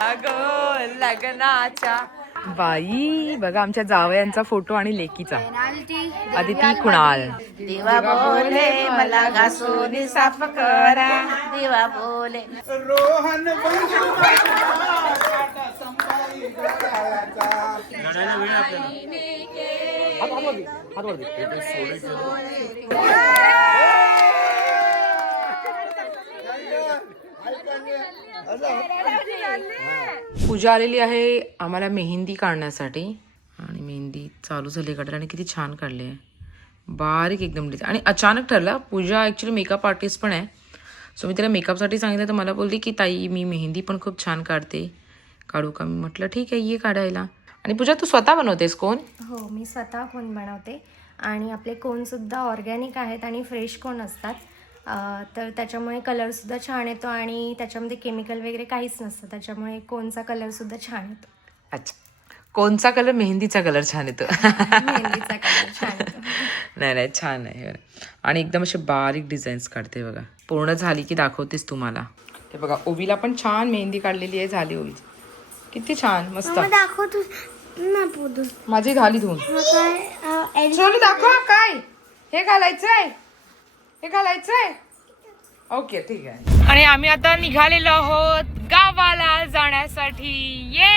अगं लग्नाच्या बाई बघा आमच्या जावयांचा फोटो आणि लेकीचा. अदिती कुणाल. दिवा बोले मला घासून साफ करा. दिवा बोले. रोहन पूजा आलेली आहे आम्हाला मेहंदी काढण्यासाठी. आणि मेहंदी चालू झाली काढायला आणि किती छान काढली आहे. बारीक एकदम डिझाईन आणि अचानक ठरला पूजा ॲक्च्युली मेकअप आर्टिस्ट पण आहे. सो मी तिला मेकअपसाठी सांगितलं तर मला बोलली की ताई मी मेहंदी पण खूप छान काढते. काढू का? मी म्हटलं ठीक आहे ये काढायला. आणि पूजा तू स्वतः बनवतेस कोण? हो मी स्वतः कोण बनवते. आणि आपले कोणसुद्धा ऑर्गॅनिक आहेत आणि फ्रेश कोण असतात. तर त्याच्यामुळे कलरसुद्धा छान येतो आणि त्याच्यामध्ये केमिकल वगैरे काहीच नसतं. त्याच्यामुळे कोणचा कलरसुद्धा छान येतो. अच्छा. कोणचा कलर मेहंदीचा कलर छान येतो. मेहंदीचा कलर छान येतो. नाही नाही छान आहे. आणि एकदम असे बारीक डिझाईन्स काढते बघा. पूर्ण झाली की दाखवतेस तुम्हाला. ते बघा ओवीला पण छान मेहंदी काढलेली आहे झाली ओवीची किती छान मस्त. माझी झाली धुवून. दाखव काय? हे घालायचंय. हे घालायचंय. ओके ठीक आहे. आणि आम्ही आता निघालेलो आहोत गावाला जाण्यासाठी. ये!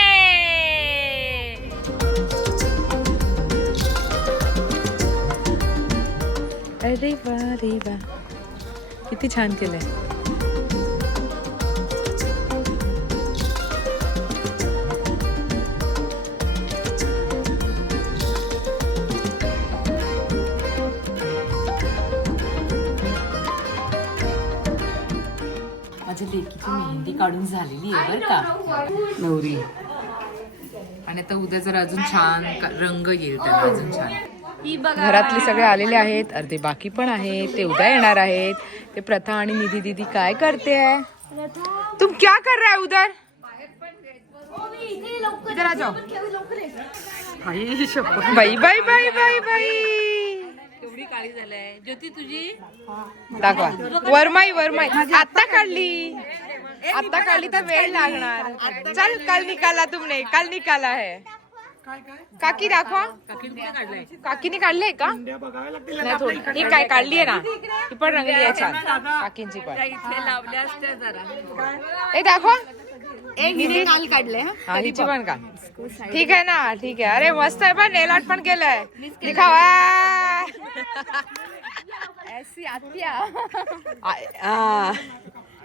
अरे वा रे वा. किती छान केलंय. माझ्या लेकीची मेहंदी काढून झालेली आहे बरं का. नवरी. आणि आता उद्या जर अजून छान का- रंग येईल त्याला अजून छान. घरातले सगळे आलेले आहेत अर्धे बाकी पण आहेत ते उद्या येणार आहेत. ते प्रथा आणि निधी दिदी काय करते? तुम क्या कर रहा है उधर? इधर आ जाओ बाई शपथ. बाई बाई बाई बाई. एवढी काळी झालाय. ज्योती तुझी? दाखवा. वरमाई वरमाई. आता काढली. आता काढली तर वेळ लागणार. चल कल निकाला तुमने. कल निकाला है काकी दाखवा. काकीने काढले का? नाही थोडी ही काय काढली आहे ना? ही पण रंगली आहे छान. काकींची पण. इथे लावल्या असत्या जरा. ए दाखवा काल काढले हा. हिची पण का ठीक आहे ना ठीक आहे. अरे मस्त आहे पण नेलाट पण केलंय. दिखावा आ- आ.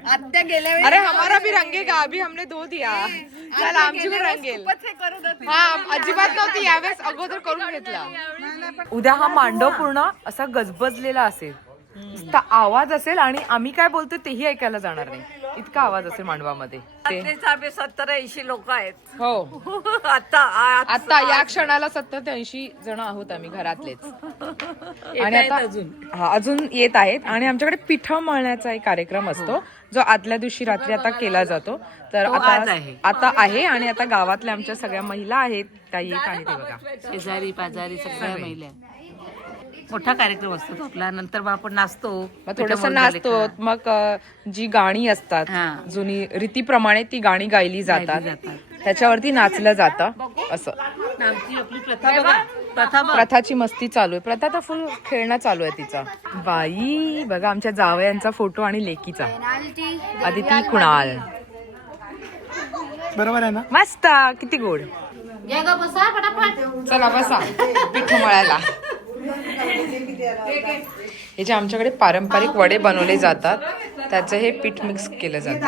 आत्या गेल्या अरे हमारा भी रंगेगा अभी हमने दो दिया. चल आमची पण रंगेल. हा अजिबात नव्हती यावेळेस अगोदर करून घेतला. उद्या हा मांडव पूर्ण असा गजबजलेला असेल. नुसता आवाज असेल आणि आम्ही काय बोलतो तेही ऐकायला जाणार नाही. इतका आवाज असेल मांडवामध्ये. आम्ही सत्तर ऐंशी लोक आहेत. हो. आता आ- आता या क्षणाला सत्तर ते ऐंशी जण आहोत आम्ही घरातलेच. आणि आता हा अजून येत आहेत. आणि आमच्याकडे पिठं मळण्याचा एक कार्यक्रम असतो जो आदल्या दिवशी रात्री आता केला जातो. तर आता आता आहे आणि आता गावातल्या आमच्या सगळ्या महिला आहेत. त्या येत आहेत हे बघा. शेजारी पाजारी सगळ्या महिला मोठा कार्यक्रम असतो तो आपला नंतर मग आपण नाचतो मग थोडस नाचतो. मग जी गाणी असतात. जुनी रीतीप्रमाणे ती गाणी गायली जातात. त्याच्यावरती नाचलं जातं असं. प्रथाची मस्ती चालू आहे. प्रथा तर फुल खेळणं चालू आहे तिचा. बाई बघा आमच्या जावयांचा फोटो आणि लेकीचा. अदिती कुणाल. बरोबर आहे ना? मस्त किती गोड. चला बसा पिठ मळायला. हे जे आमच्याकडे पारंपरिक वडे बनवले जातात त्याचं हे पीठ मिक्स केलं जातं.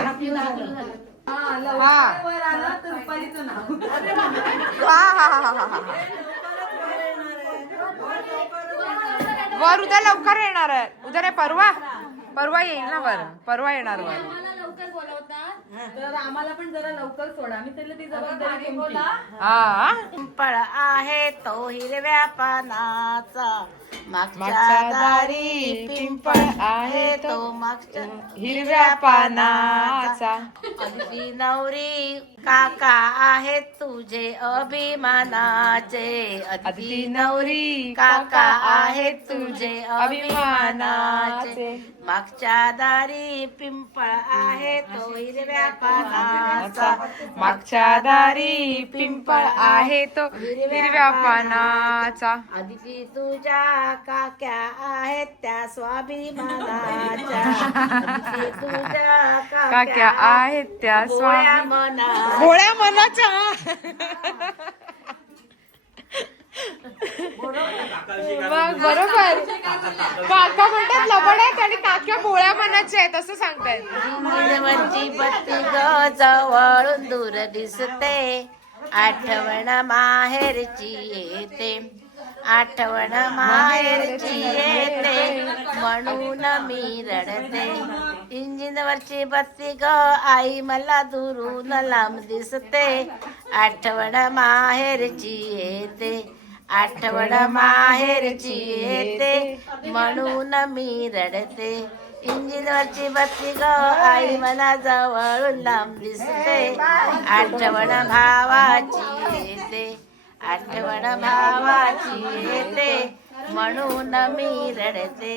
वर उद्या लवकर येणार आहे. उद्या नाही परवा. परवा येईल ना वर. परवा येणार वर. हा पिंपळ आहे तो हिरव्या पानाचा मागच्या दारी दारी पिंपळ आहे तो मागच्या हिरव्या पानाचा नवरी काका आहेत तुझे अभिमानाचे. अगदी नवरी काका आहेत तुझे अभिमानाचे. मागच्या दारी पिंपळ आहे तो हिरव्या पानाचा. मागच्या दारी पिंपळ आहे तो हिरव्या पानाचा. आदिती तुझ्या काक्या आहेत त्या स्वाभिमानाच्या. तुझ्या काक्या आहेत त्या गोळ्या स्वामी मना गोळ्या मनाच्या. मग बरोबर. काका म्हणतात लबड आहेत आणि काक्या गोळ्या मनाच्या आहेत असं सांगतायत. जिंजीवरची बत्ती ग जवळून दूर दिसते. आठवण माहेरची येते. आठवण माहेरची येते म्हणून मी रडते. इंजिनवरची बत्ती ग आई मला दुरून लांब दिसते. आठवण माहेरची येते आठवण माहेरची येते म्हणून मी रडते. इंजिनवरची बत्ती ग आई मला जवळून लांब दिसते. आठवण भावाची आठवण भावाची येते म्हणून मी रडते.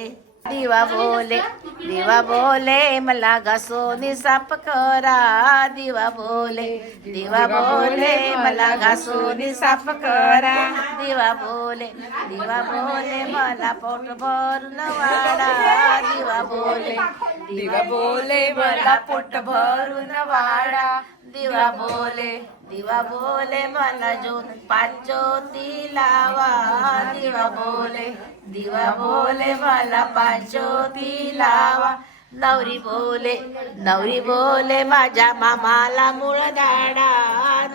दिवा बोले दिवा बोले मला घासोनी साप करा. दिवा बोले दिवा बोले मला घासोनी साफ करा. दिवा बोले दिवा बोले मला पोट भरून वाडा दिवा बोले दिवा बोले मला पोट भरून वाडा दिवा बोले दिवा बोले मला जो पाचोती लावा. दिवा बोले दिवा बोले मला पाचोती लावा. नवरी बोले नवरी बोले माझ्या मामाला मूळ दाडा.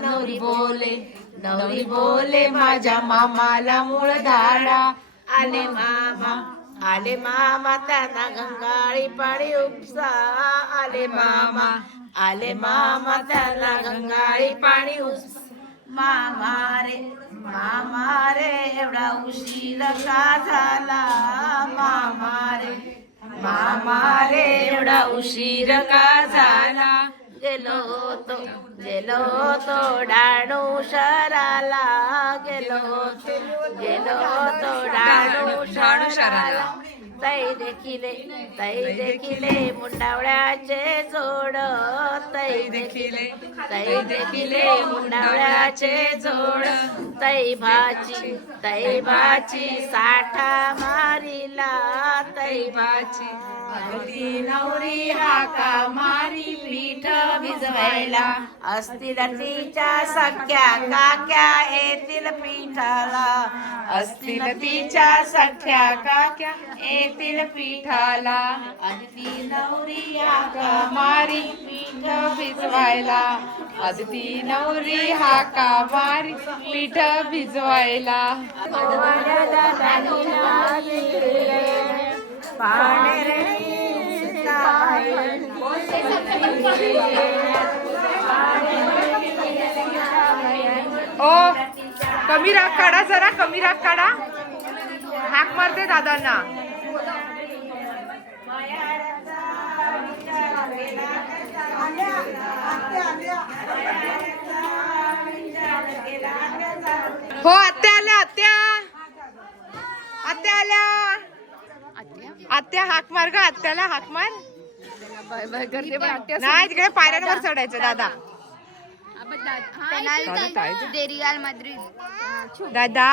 नवरी बोले नवरी बोले माझ्या मामाला मूळ धाडा आले मामा आले मामा त्यांना गंगाळी पाणी उपसा. आले मामा आले मामा त्याला गंगाळी पाणी उपसा मामा रे मामा रे एवढा उशीर का झाला? मामा रे मामा रे एवढा उशीर का झाला? गेलो होतो गेलो होतो डाणू शराला गेलो होतो गेलो होतो डाणू शराला तै देखिले तै देखिले. मुंडावळ्याचे जोड. तै देखिले तै देखिले मुंडावळ्याचे जोड. तै भाची. तै भाची. साठा मारिला. तै भाची. अगदी नवरी हाका मारी पीठ भिजवायला. असतील तिच्या सख्या काक्या येतील पीठाला. असतील तिच्या सख्या काक्या येतील पिठाला. अगदी नवरी हाका मारी पीठ भिजवायला. अगदी नवरी हाका मारी पीठ भिजवायला. ओ कमी राग काढा जरा कमी राग काढा. हाक मारते दादांना. हो आत्या आल्या आत्या. आत्या आल्या. आत्या हाक मार ग आत्याला हाक मार. नाही तिकडे पायऱ्यांवर चढायचं दादा. दादा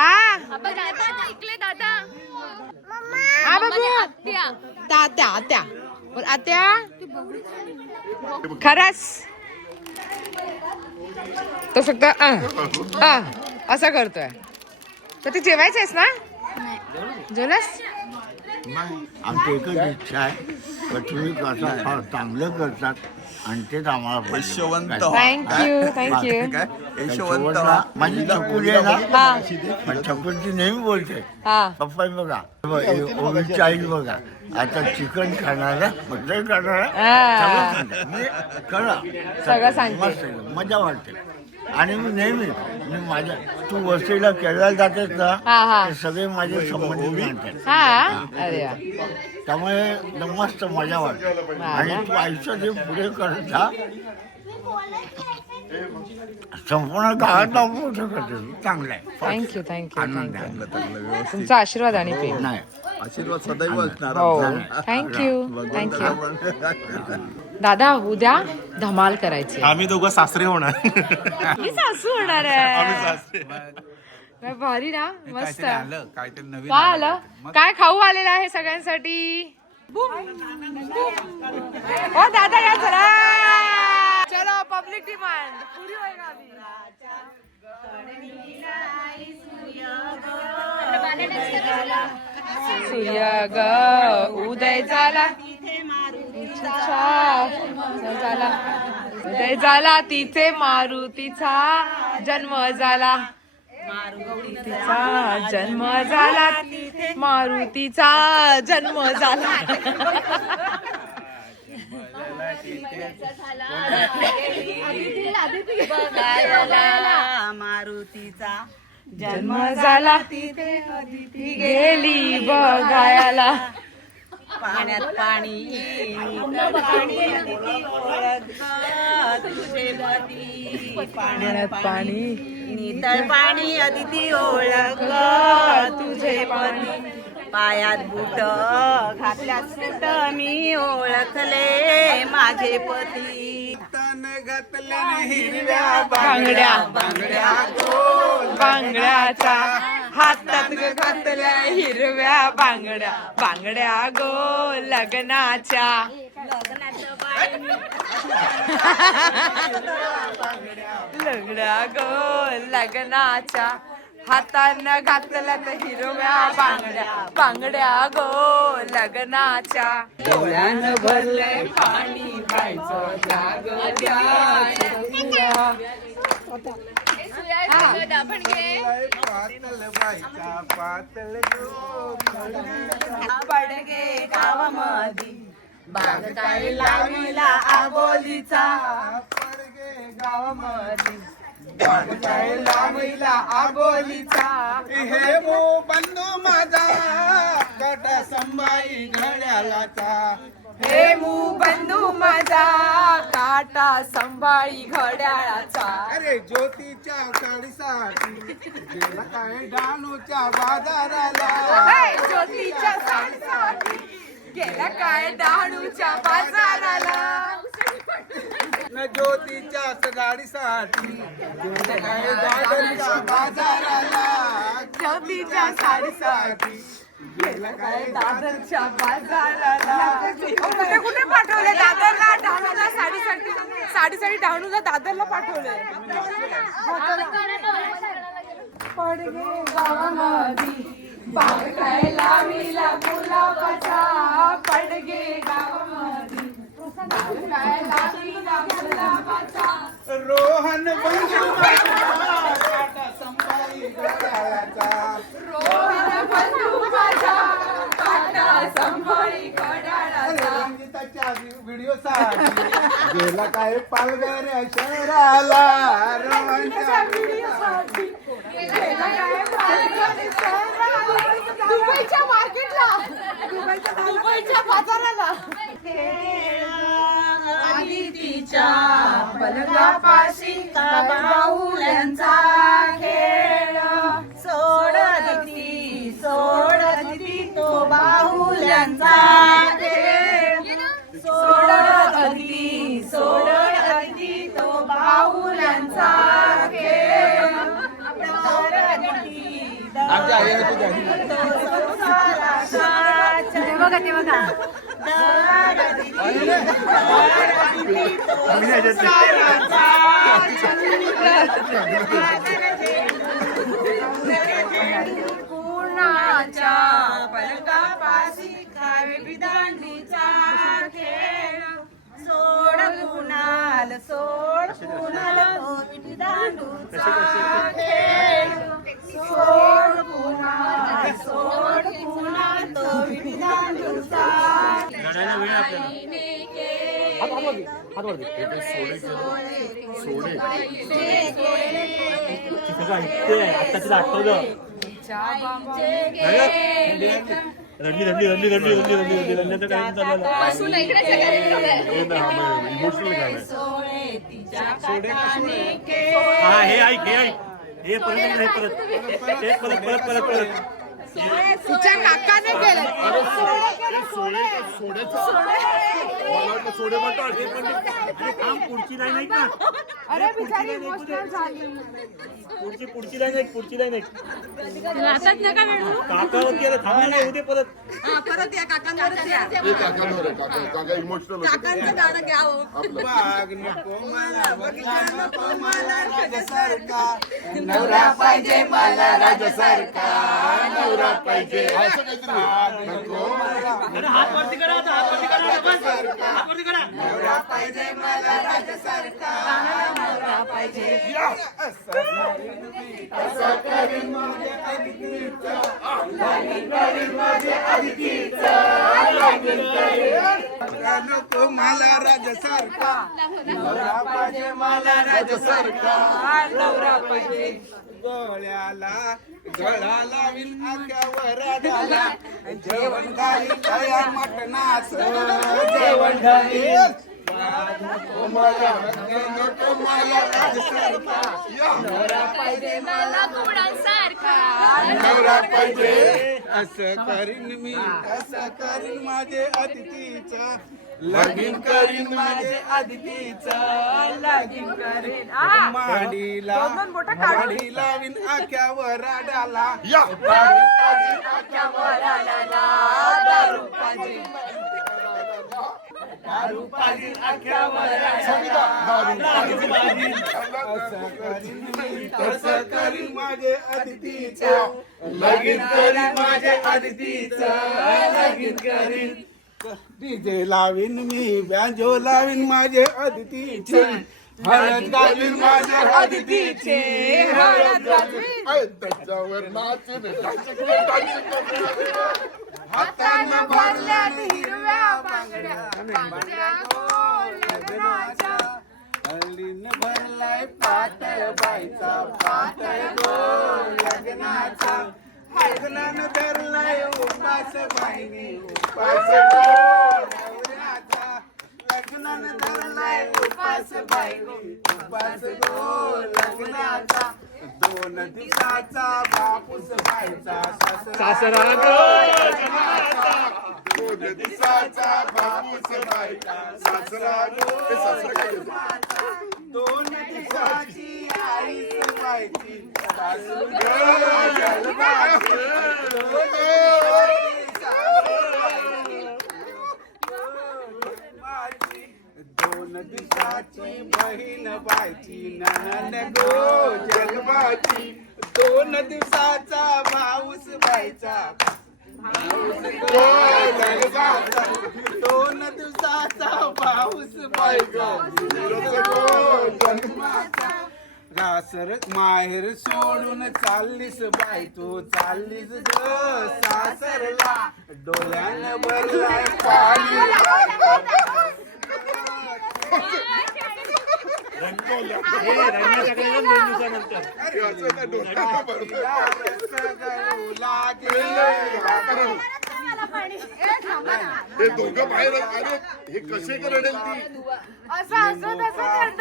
हा तात्या आत्या. बोल, आत्या. खरंच? तो फक्त अ, असा करतोय. तर ते आहेस ना? जेवलंस नाही आमची एकच इच्छा आहे का तुम्ही कसं फार चांगलं करतात आणि तेच आम्हाला पाहिजे. यशवंत. काय? थँक्यू थँक्यू काय? यशवंत. यशवंतला माझी छकुली आहे ना हा. पण छकुली नेहमी बोलते. हा. पप्पा बघा ओवीची आई बघा. आता चिकन खाणार मटन खाणार हा. सगळं खाणार. म्हणजे करा सगळं सांगते. मस्त आहे. मजा वाटते. आणि मी नेहमी मी माझ्या तू वसईला केरळला जातेस ना हा, हा. ते सगळे माझे संबंधित जाणतात. हा? अरे वा. त्यामुळे मस्त मजा वाटते. आणि तू आयुष्यात हे पुढे करत जा संपूर्ण काळात नाव मोठं करते तू. चांगलं आहे. थँक्यू थँक्यू आनंद थँक्यू आहे तुमचा आशीर्वाद आणि प्रेम. नाही. आशीर्वाद सदैव असणार हो. आमचा. थँक्यू भगवंताला थँक्यू दादा उद्या धमाल करायची. आम्ही दोघं सासरे होणार. मी सासू होणार आहे. काय भारी ना मस्त. काहीतरी नवीन काय आलं. काय खाऊ आलेलं आहे सगळ्यांसाठी? ओ दादा या चला चलो पब्लिक डिमांड पुरी सूर्य ग उदय झाला. झाला. उदय झाला तिथे मारुतीचा जन्म झाला. मारुतीचा जन्म झाला. मारुतीचा जन्म झाला. मारुतीचा. जन्म झाला ती गेली बघायला. पाण्यात पाणी पाणी ओळख तुझे पती पाण्यात पाणी नितळ पाणी अदिती ओळख तुझे पती पायात बुट घातल्यात सुट मी ओळखले माझे पती. बांगड्या बांगड्याचा हातात घातल्या हिरव्या बांगड्या बांगड्या गो लग्नाच्या. लग्ना गो लग्नाच्या. हातानं घातल्या त्या हिरव्या बांगड्या बांगड्या गो लग्नाच्या. डोळ्यानं भरले पाणी पडगे गावामधी बाग काय लावला हे मो बंधू माझा गट संभाई घड्यालाचा हे मू बंधू माझा काटा संभाळी घड्याळाचा. अरे ज्योतीच्या साडीसाठी गेला काय डानूच्या बाजाराला ज्योतीच्या साडीसाठी गेला काय डहाणूच्या बाजाराला. न ज्योतीच्या साडीसाठी गेला काय दादरच्या बाजाराला ज्योतीच्या साडीसाठी. गेला काय दादरच्या बाजाराला? अहो, कुठे पाठवले? दादरला डहाणूला साडीसाठी साडीसाठी डहाणूला दादरला पाठवले. पडगे गावामधी बाग काय लावीला गुलाबाचा पडगे गावामधी बाग काय लावीला गुलाबाचा रोहन बंधू माझा काटा संभाई घड्यालाचा रोहन बंधू माझा काटा संभाळी कडाळाचा रंजिताच्या व्हिडिओ साठी गेला काय पालघर शहराला? रोहनच्या दुबईच्या मार्केटला दुबईच्या बाजाराला. आदितीच्या पलंगापाशी बाहुल्यांचा खेळ. सोडत ती सोडत ती तो बाहुल्यांचा खेळ. सोडत ती सोडत ती तो बाहुल्यांचा खेळ. सोडत ती बघा ते बघा दर अदिती पूर्णाच्या पलकापाशी खावे बिदांडीचा खेळ. सोड कुणाल सोड कुणाल बिदांडूचा खेळ. सोड कुणाल सोड कुणाल तो बिदांडूचा रडली रडली रडली रडली रडली रडली रडली रडण्याचं काही चाललं इमोशनल गाणं हा हे ऐक हे ऐक. हे परत हे परत. हे परत परत परत परत. तिच्या काकाने केलं सोडे हे पण अरे थांब पुढची लाईन ऐक ना अरे बिचारी पुढची पुढची लाईन ऐक पुढची लाईन ऐक काकावरती आलं थांब ना उद्या परत. परत या काकांवरच या. हे काकांवर आहे काका काका इमोशनल काकांचं गाणं घ्यावं. असं काहीतरी नको अरे हात वरती करा आता हात वरती करा बस. हात वरती करा. नको मला राजासारखा नवरा पाहिजे. मला राजासारखा. गळ्याला गळा लावील आक्यावर जेवण दया मटणाच. जेवण घालील मला नवरा पाहिजे असं करीन मी. असं करीन माझे अतिथीचा लगीन करीन माझे अतिथीचा लगीन करीन माडीला माडी लावीन आख्यावर राडाला या. असं करीन मी तसं करीन माझे अतिथीचा लगीन करीन माझे अतिथीचा लगीन करीन. डीजे लावीन मी बँजो लावीन माझे अतिथीचे हळद घालीन माझ्या अतिथीचे हळद घालीन. आहे, त्याच्यावर नाचून. हातानं भरल्या हिरव्या बांगड्या. लग्नाच्या. हळदीनं भरलाय पातळ बाईचा. पातळ गो लग्नाचा. लग्नानं धरलाय उपास बाईने उपास लग्नान धरलाय उपास बाईने उपास गो लग्नाचा दोन दिवसाचा बापूस बायचा सासरा गो दोन दिवसाचा बापूस बायचा सासरा गो हे सासरा काय दोन दिवसाची आई बायची सासू गो जलबाची. दिसाची बहीण बायची नन गो जन्माची. दोन दिवसाचा भाऊस बायचा दोन दिवसाचा माऊस बायचा गो रासर माहेर सोडून चाललीस बाय तू चाललीस ग सासरला. डोळ्यानं भरलाय पाणी. हे दोघं बाहेर. अरे हे कसे का रडेल ती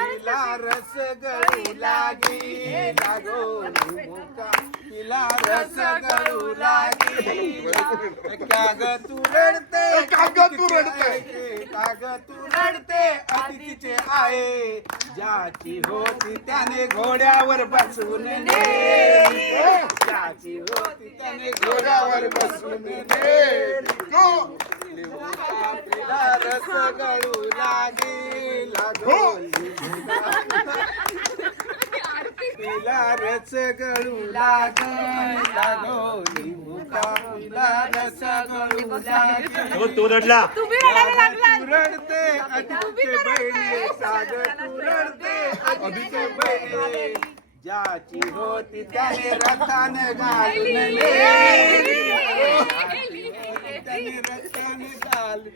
तिला रस गळू लागी? लागो तिला रस गळू लागी काग तू रडते काग तू रडते. काग तू रडते अतिथीचे आहे ज्याची होती त्याने घोड्यावर बसून नेली. ज्याची होती त्याने घोड्यावर बसून. गो. तिला रस गळू लागी लागो तिला रस गळू लाग तिला रस गळू लागी तो रडला रडते अदितीचे बहिणी सागर तू रडते अदितीचे बहिणी. ज्याची होती त्याने रथाने घालून. त्याने रथाने घालून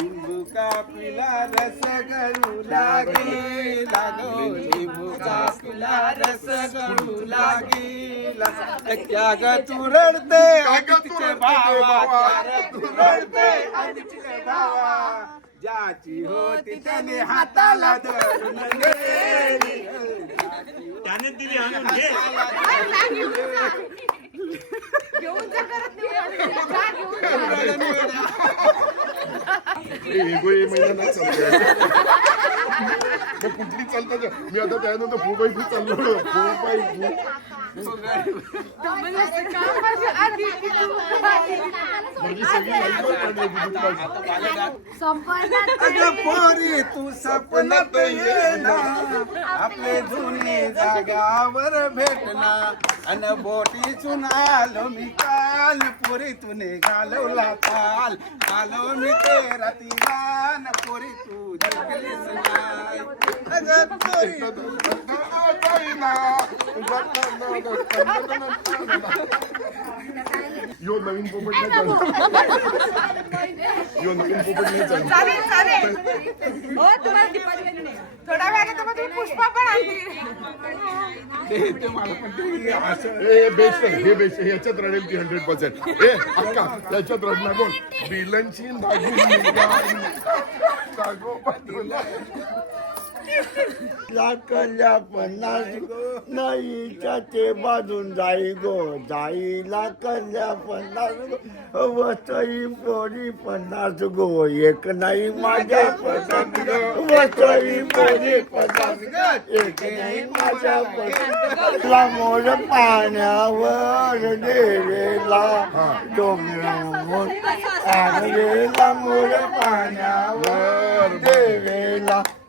लिंबू कापीला रस गळू लागे लागो लिंबू कापीला रस गळू लागे क्या ग तू रडते रडते भावा? क्या ग तू रडते अदितीचे भावा. ज्याची होती त्याने हाताला धरून नेली. त्याने दिली आणून घे. ए महिना नाही चालत मग कुठली चालतात? मी आता त्यानंतर बाय फू चाललो अगं पोरी तू सपनात ना आपले जुने जागावर भेटना अन बोटीतून आलो मी काल. पोरी तुने घालवला काल. आलो मी ते रातीला न पोरी तू जिंकलीच नाही अगं पोरी यो नवीन पोपट नाही चालत यो नवीन पोपट नाही चालत चालेल चालेल हो तुम्हाला दीपाली बहिणी पुष्पा पण हे बेस्ट आहे हे बेस्ट आहे. ह्याच्यात रडेल ती हंड्रेड पर्सेंट ए अक्का त्याच्यात रडणार कोण? बिलनची नागून निघाली. लाकल्या पन्नास नाईच्या ते बाजून जाई गो जाई लाकल्या पन्नास गो. वसई पोरी पन्नास गो एक नाही माझ्या पसंत वसई पोरी पन्नास एक नाही माझ्या पसंत मोर पाण्यावर देवेला डोंगर आगलेला मोर पाण्यावर देवेला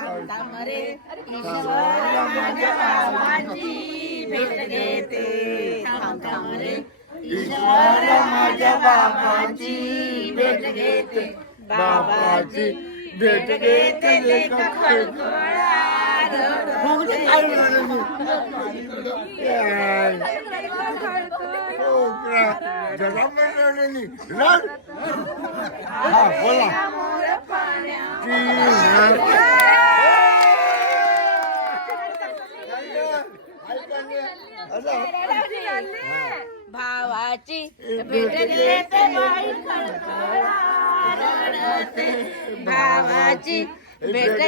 भेट घेते खडखडा आईची भेट घेते. खडखडा ईश्वर माझ्या बाबाची भेट घेते. बाबाची भेट घेते लेक हा बोला. भावाची भेट घेते. भावाची भेट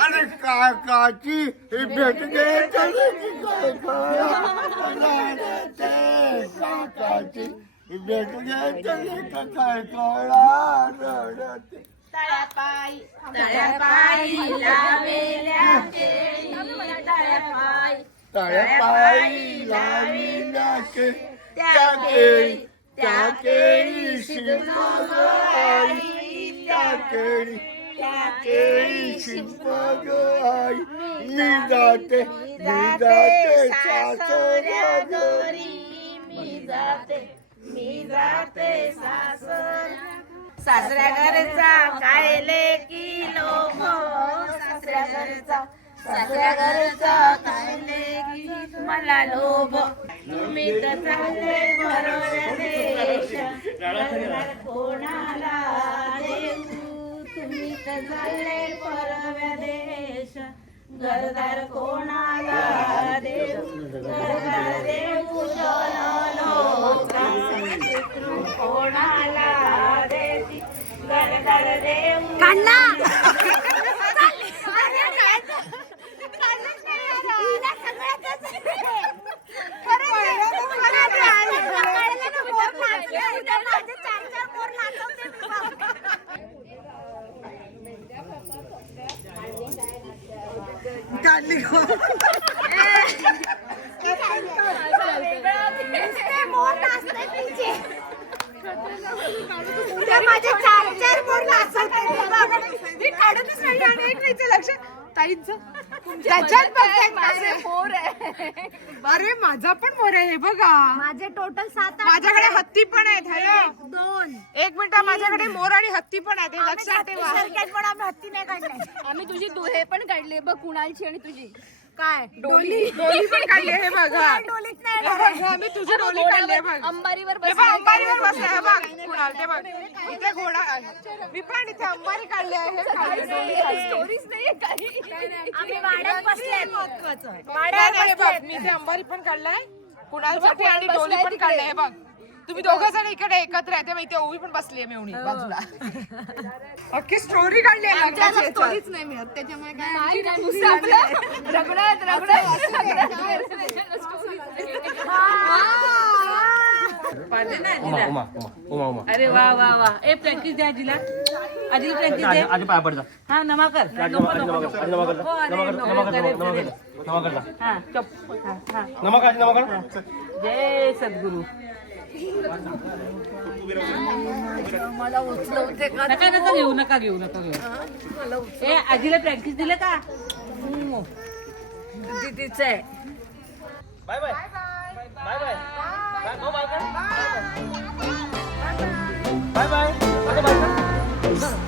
अरे काकाची भेट घेते. काकाची भेट कळकळा रडते तळपाई तळपाई लावेल्या तळपाई तळपाई लाविला के त्या केळी त्या केळी शिल्पग आई त्या केळी त्या केळी शिल्पग आई मी जाते मी जाते सासऱ्या घरी मी जाते मी जाते सासर सासऱ्या घरचा काय लेकी लोक सासऱ्या घरचा सासऱ्या घरचा मला लोभ. मी तर चालले बरोबर कोणाला देऊ? तुम्ही तर चालले परव्या देश घरदार कोणाला देऊ? घरदार देऊ पितृ कोणाला देती घरदार देऊ काढली गो माझे नाही माझा पण मोर आहे हे बघा. माझे टोटल सात माझ्याकडे हत्ती पण आहेत हॅलो. दोन. एक मिनिट माझ्याकडे मोर आणि हत्ती पण आहेत हे लक्षात ठेवा. आम्ही हत्ती नाही काढले. आम्ही तुझी हे पण काढले बघ कुणालची आणि तुझी. काय? डोली. डोली. पण काढली आहे बघा. डोलीत नाही मी तुझी डोली काढली आहे बघ. अंबारीवर हे बघ, अंबारीवर बसले हे बघ कुणाल ते बघ. इथे घोडा आहे. मी पण इथे अंबारी काढली आहे स्टोरीज नाहीये काही. आम्ही वाड्यात बसले वाड्यात बघ मी इथे अंबारी पण काढलाय कुणालसाठी आणि डोली पण काढले हे बघ. तुम्ही दोघं जण इकडे एकत्र आहे तेव्हा इथे ओवी पण बसली आहे मेवणी. बाजूला. अख्खी स्टोरी काढली आहे याच्यात. स्टोरीच नाही मिळत त्याच्यामुळे काय नुसतं आपलं रगडत उमा उमा उमा उमा उमा. अरे वा वा वा. ए प्रॅक्टिस द्या आजीला. आजीला प्रॅक्टिस दे. पाया पडजा हा नमा कर. नको नको नको. नमा करजा हो, अरे, नमा नको, हा हा हा. नमा कर कर जय सद्गुरू नका नका घेऊ नका घेऊ नका घेऊ. ए आजीला प्रॅक्टिस दिलं का? हम्म. तिचं आहे. Bye bye. Bye bye. Bye bye bye. Bye.